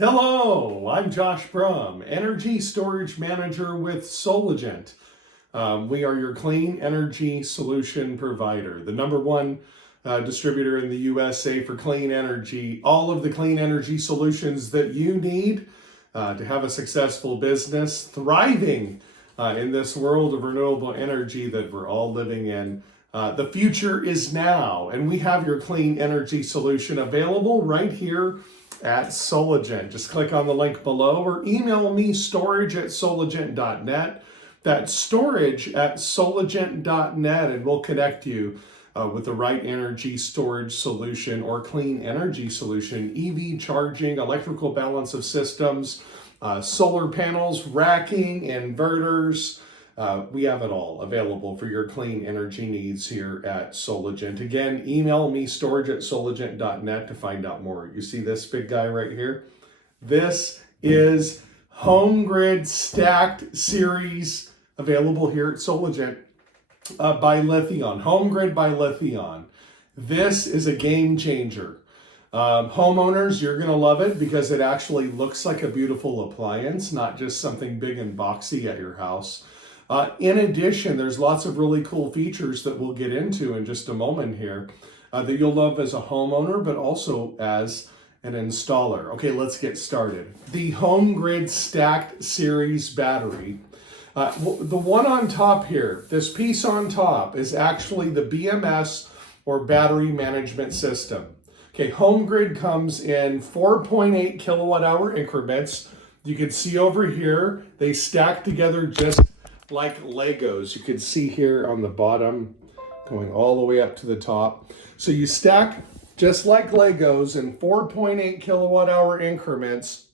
Hello, I'm Josh Brum, Energy Storage Manager with Solagent. We are your clean energy solution provider, the number one distributor in the USA for clean energy. All of the clean energy solutions that you need to have a successful business, thriving in this world of renewable energy that we're all living in. The future is now, and we have your clean energy solution available right here at Solagent. Just click on the link below or email me storage@solagent.net. That's storage@solagent.net, and we'll connect you with the right energy storage solution or clean energy solution, EV charging, electrical balance of systems, solar panels, racking, inverters. We have it all available for your clean energy needs here at Solagent. Again, email me storage@solagent.net to find out more. You see this big guy right here? This is Homegrid Stacked Series available here at Solagent by Lithion. Homegrid by Lithion. This is a game changer. Homeowners, you're going to love it because it actually looks like a beautiful appliance, not just something big and boxy at your house. In addition, there's lots of really cool features that we'll get into in just a moment here that you'll love as a homeowner, but also as an installer. Okay, let's get started. The Homegrid Stacked Series battery. The one on top here, this piece on top, is actually the BMS or battery management system. Okay, Homegrid comes in 4.8 kilowatt hour increments. You can see over here, they stack together just like Legos. You can see here on the bottom, going all the way up to the top. So you stack just like Legos in 4.8 kilowatt hour increments.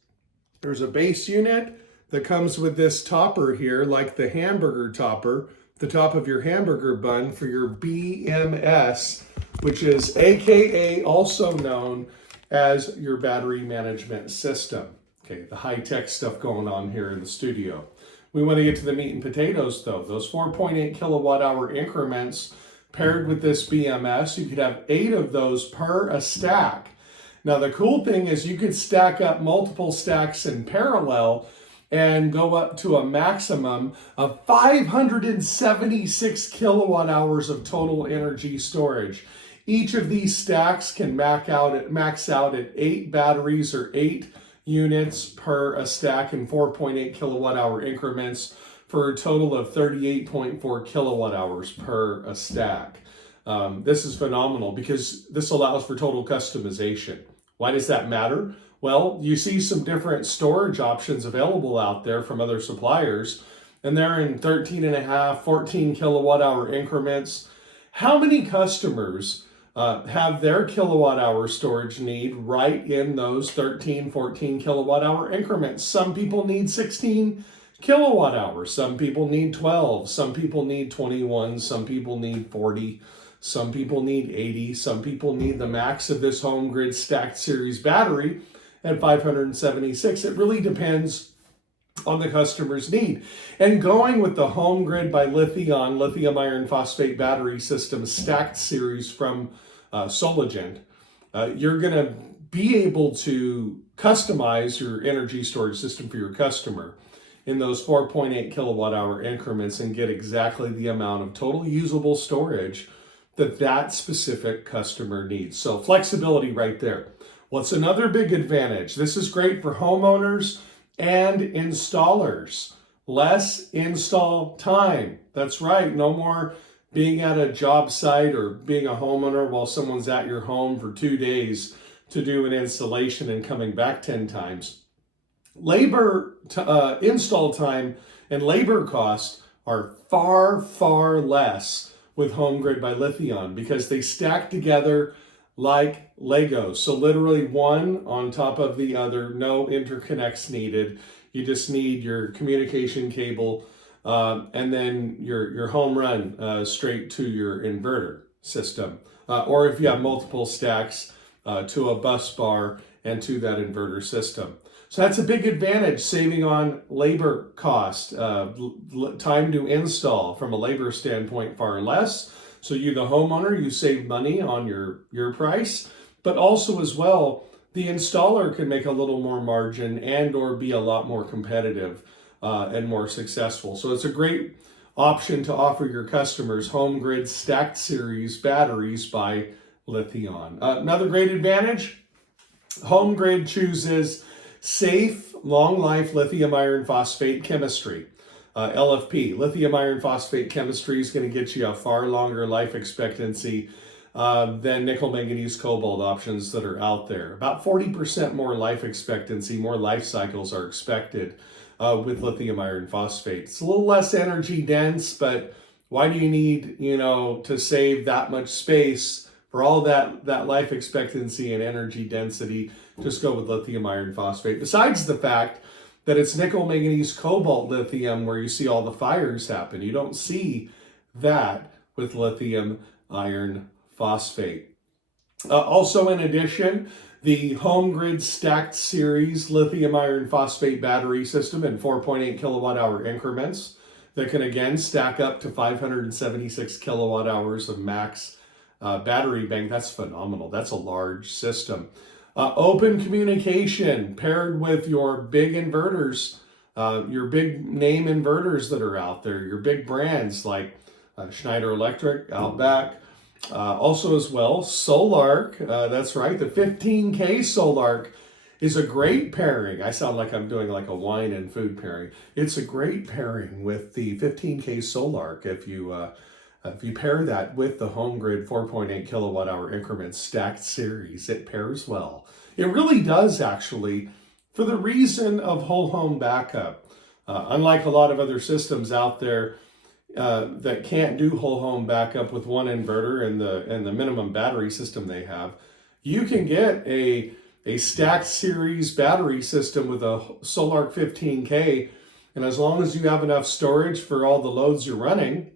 There's a base unit that comes with this topper here, like the hamburger topper, the top of your hamburger bun for your BMS, which is AKA also known as your battery management system. Okay, the high-tech stuff going on here in the studio. We want to get to the meat and potatoes though. Those 4.8 kilowatt hour increments paired with this BMS, you could have 8 of those per a stack. Now the cool thing is you could stack up multiple stacks in parallel and go up to a maximum of 576 kilowatt hours of total energy storage. Each of these stacks can max out at 8 batteries or 8 units per a stack in 4.8 kilowatt hour increments for a total of 38.4 kilowatt hours per a stack. This is phenomenal because this allows for total customization. Why does that matter? Well, you see some different storage options available out there from other suppliers, and they're in 13.5, 14 kilowatt hour increments. How many customers have their kilowatt hour storage need right in those 13, 14 kilowatt hour increments? Some people need 16 kilowatt hours. Some people need 12. Some people need 21. Some people need 40. Some people need 80. Some people need the max of this Homegrid Stacked Series battery at 576. It really depends on the customer's need. And going with the Homegrid by Lithion, lithium iron phosphate battery system stacked series from Solagent, you're going to be able to customize your energy storage system for your customer in those 4.8 kilowatt hour increments and get exactly the amount of total usable storage that that specific customer needs. So flexibility right there. What's another big advantage? This is great for homeowners and installers. Less install time. That's right. No more being at a job site or being a homeowner while someone's at your home for 2 days to do an installation and coming back 10 times. Install time and labor costs are far, far less with Homegrid by Lithion because they stack together like Legos. So literally one on top of the other, no interconnects needed. You just need your communication cable and then your home run straight to your inverter system. Or if you have multiple stacks to a bus bar and to that inverter system. So that's a big advantage, saving on labor cost, time to install from a labor standpoint far less. So you, the homeowner, you save money on your price, but also as well, the installer can make a little more margin and or be a lot more competitive and more successful. So it's a great option to offer your customers Homegrid Stacked Series batteries by Lithion. Another great advantage, Homegrid chooses safe, long-life lithium iron phosphate chemistry. LFP, lithium iron phosphate chemistry, is going to get you a far longer life expectancy than nickel, manganese, cobalt options that are out there. About 40% more life expectancy, more life cycles are expected with lithium iron phosphate. It's a little less energy dense, but why do you need, to save that much space for all that life expectancy and energy density? Just go with lithium iron phosphate. Besides the fact that it's nickel, manganese, cobalt lithium where you see all the fires happen. You don't see that with lithium iron phosphate. Also, in addition, the Homegrid Stacked Series lithium iron phosphate battery system in 4.8 kilowatt hour increments that can again stack up to 576 kilowatt hours of max battery bank. That's phenomenal. That's a large system. Open communication paired with your big inverters, your big name inverters that are out there, your big brands like Schneider Electric, Outback. Also as well, Solarc, that's right, the 15K Solarc is a great pairing. I sound like I'm doing like a wine and food pairing. It's a great pairing with the 15K Solarc if you pair that with the Homegrid 4.8 kilowatt hour increment stacked series. It pairs well. It really does, actually, for the reason of whole home backup. Unlike a lot of other systems out there that can't do whole home backup with one inverter and the minimum battery system they have, you can get a stacked series battery system with a Solarc 15K, and as long as you have enough storage for all the loads you're running,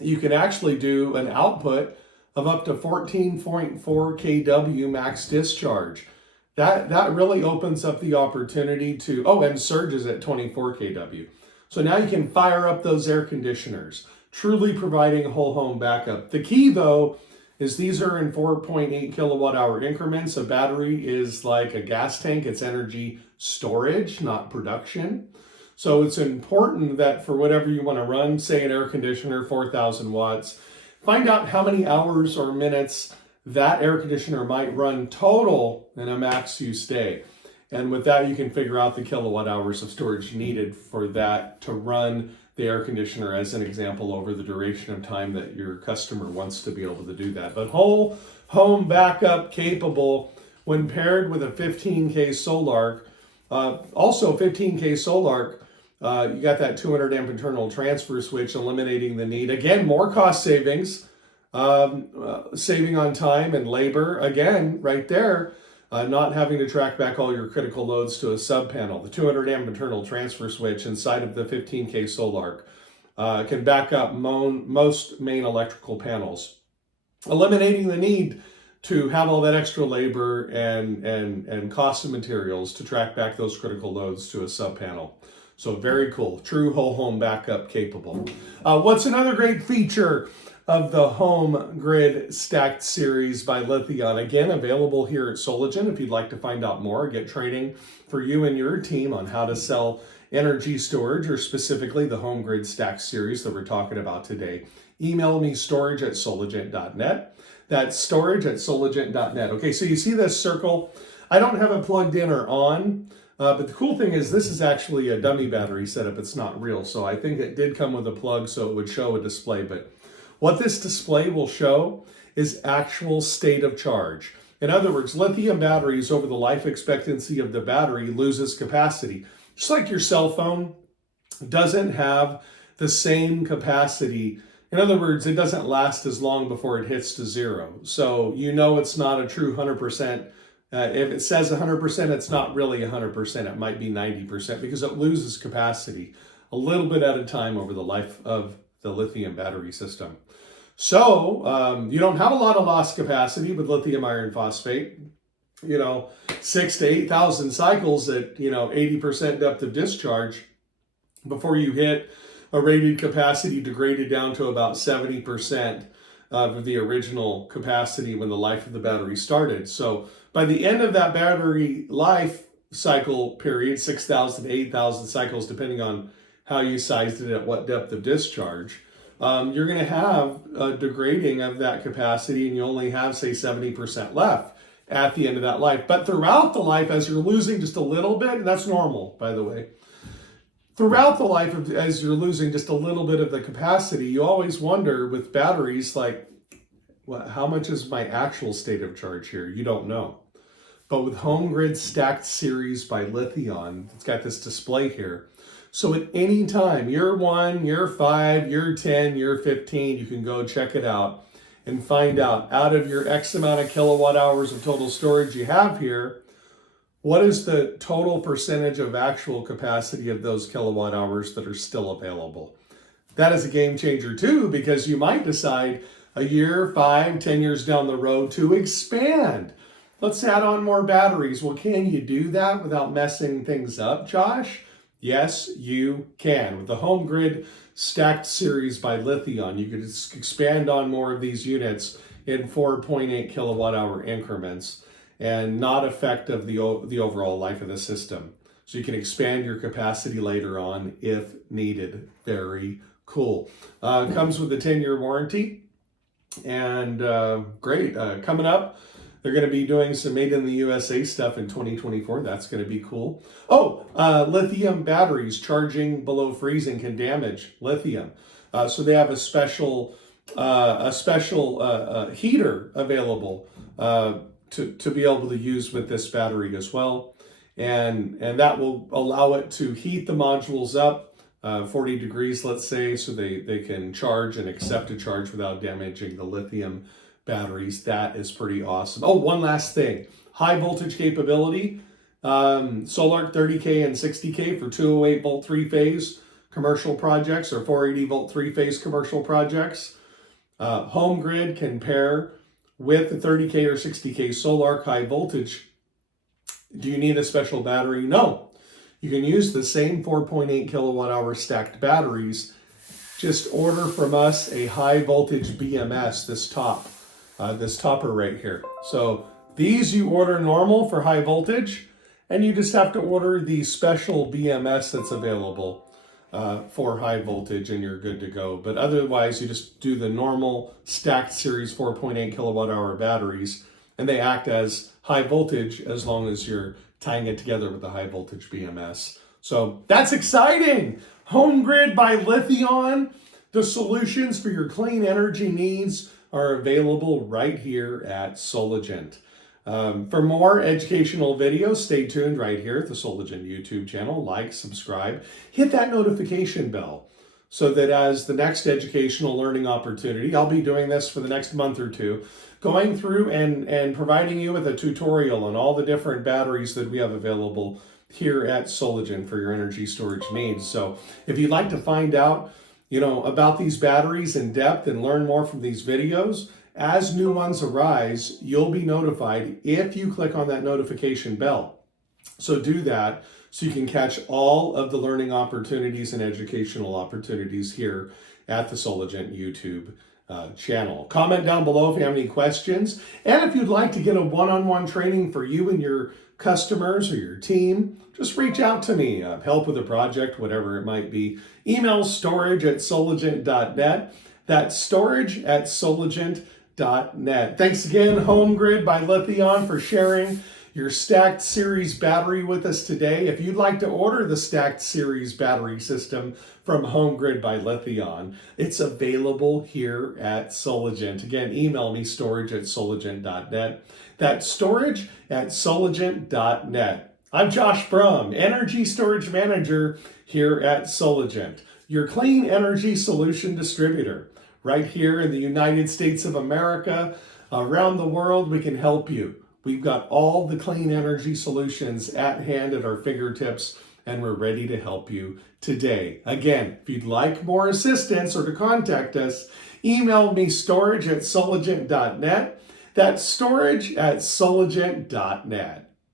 you can actually do an output of up to 14.4 kW max discharge. That really opens up the opportunity to, and surges at 24 kW. So now you can fire up those air conditioners, truly providing whole home backup. The key though is these are in 4.8 kilowatt hour increments. A battery is like a gas tank. It's energy storage, not production. So it's important that for whatever you want to run, say an air conditioner, 4,000 watts, find out how many hours or minutes that air conditioner might run total in a max use day. And with that, you can figure out the kilowatt hours of storage needed for that to run the air conditioner, as an example, over the duration of time that your customer wants to be able to do that. But whole home backup capable when paired with a 15K Solarc. Also 15K Solarc, you got that 200 amp internal transfer switch, eliminating the need. Again, more cost savings, saving on time and labor. Again, right there, not having to track back all your critical loads to a sub panel. The 200 amp internal transfer switch inside of the 15K Solarc can back up most main electrical panels, eliminating the need to have all that extra labor and cost of materials to track back those critical loads to a sub panel. So very cool, true whole home backup capable. What's another great feature of the Homegrid Stacked Series by Lithion? Again, available here at Soligen. If you'd like to find out more, get training for you and your team on how to sell energy storage, or specifically the Homegrid Stacked Series that we're talking about today, email me storage@soligent.net. That's storage@soligent.net. Okay, so you see this circle? I don't have it plugged in or on, but the cool thing is this is actually a dummy battery setup. It's not real, so I think it did come with a plug so it would show a display. But what this display will show is actual state of charge. In other words, lithium batteries, over the life expectancy of the battery, loses capacity. Just like your cell phone doesn't have the same capacity. In other words, it doesn't last as long before it hits to zero. So you know it's not a true 100%. If it says 100%, it's not really 100%. It might be 90% because it loses capacity a little bit at a time over the life of the lithium battery system. So you don't have a lot of lost capacity with lithium iron phosphate. 6,000 to 8,000 cycles at 80% depth of discharge before you hit a rated capacity degraded down to about 70% of the original capacity when the life of the battery started. So By the end of that battery life cycle period, 6,000 to 8,000 cycles, depending on how you sized it at what depth of discharge, you're going to have a degrading of that capacity, and you only have, say, 70% left at the end of that life. But throughout the life, as you're losing just a little bit, and that's normal, by the way, throughout the life, as you're losing just a little bit of the capacity, you always wonder with batteries, like, how much is my actual state of charge here? You don't know. But with Homegrid Stacked Series by Lithion, it's got this display here. So at any time, year 1, year 5, year 10, year 15, you can go check it out and find out of your X amount of kilowatt hours of total storage you have here, what is the total percentage of actual capacity of those kilowatt hours that are still available? That is a game changer too, because you might decide a year, 5, 10 years down the road to expand. Let's add on more batteries. Well, can you do that without messing things up, Josh? Yes, you can. With the Homegrid Stacked Series by Lithion, you can expand on more of these units in 4.8 kilowatt hour increments and not affect of the overall life of the system. So you can expand your capacity later on if needed. Very cool. Comes with a 10-year warranty, and great. Coming up, they're going to be doing some made in the USA stuff in 2024. That's going to be cool. Oh, lithium batteries charging below freezing can damage lithium. So they have a special heater available to be able to use with this battery as well. And that will allow it to heat the modules up 40 degrees, let's say, so they can charge and accept a charge without damaging the lithium batteries. That is pretty awesome. Oh, one last thing. High voltage capability. Solar 30K and 60K for 208 volt 3-phase commercial projects or 480 volt 3-phase commercial projects. Homegrid can pair with the 30K or 60K Solar high voltage. Do you need a special battery? No. You can use the same 4.8 kilowatt hour stacked batteries. Just order from us a high voltage BMS, this topper right here. So these you order normal for high voltage, and you just have to order the special BMS that's available for high voltage, and you're good to go. But otherwise, you just do the normal stacked series 4.8 kilowatt hour batteries, and they act as high voltage as long as you're tying it together with the high voltage BMS. So that's exciting. Homegrid by Lithion. The solutions for your clean energy needs are available right here at Solagent. For more educational videos, stay tuned right here at the Solagent YouTube channel. Like, subscribe, hit that notification bell so that as the next educational learning opportunity, I'll be doing this for the next month or two, going through and providing you with a tutorial on all the different batteries that we have available here at Solagent for your energy storage needs. So if you'd like to find out about these batteries in depth and learn more from these videos, as new ones arise, you'll be notified if you click on that notification bell. So do that so you can catch all of the learning opportunities and educational opportunities here at the Solagent YouTube channel. Comment down below if you have any questions. And if you'd like to get a one-on-one training for you and your customers or your team, just reach out to me. Help with a project, whatever it might be. Email storage@solagent.net. That's storage@solagent.net. Thanks again, Homegrid by Lithion, for sharing your Stacked Series battery with us today. If you'd like to order the Stacked Series battery system from Homegrid by Lithion, it's available here at Solagent. Again, email me storage@solagent.net. That's storage@solagent.net. I'm Josh Brum, Energy Storage Manager here at Solagent, your clean energy solution distributor. Right here in the United States of America, around the world, we can help you. We've got all the clean energy solutions at hand at our fingertips, and we're ready to help you today. Again, if you'd like more assistance or to contact us, email me storage@solagent.net. That's storage@solagent.net.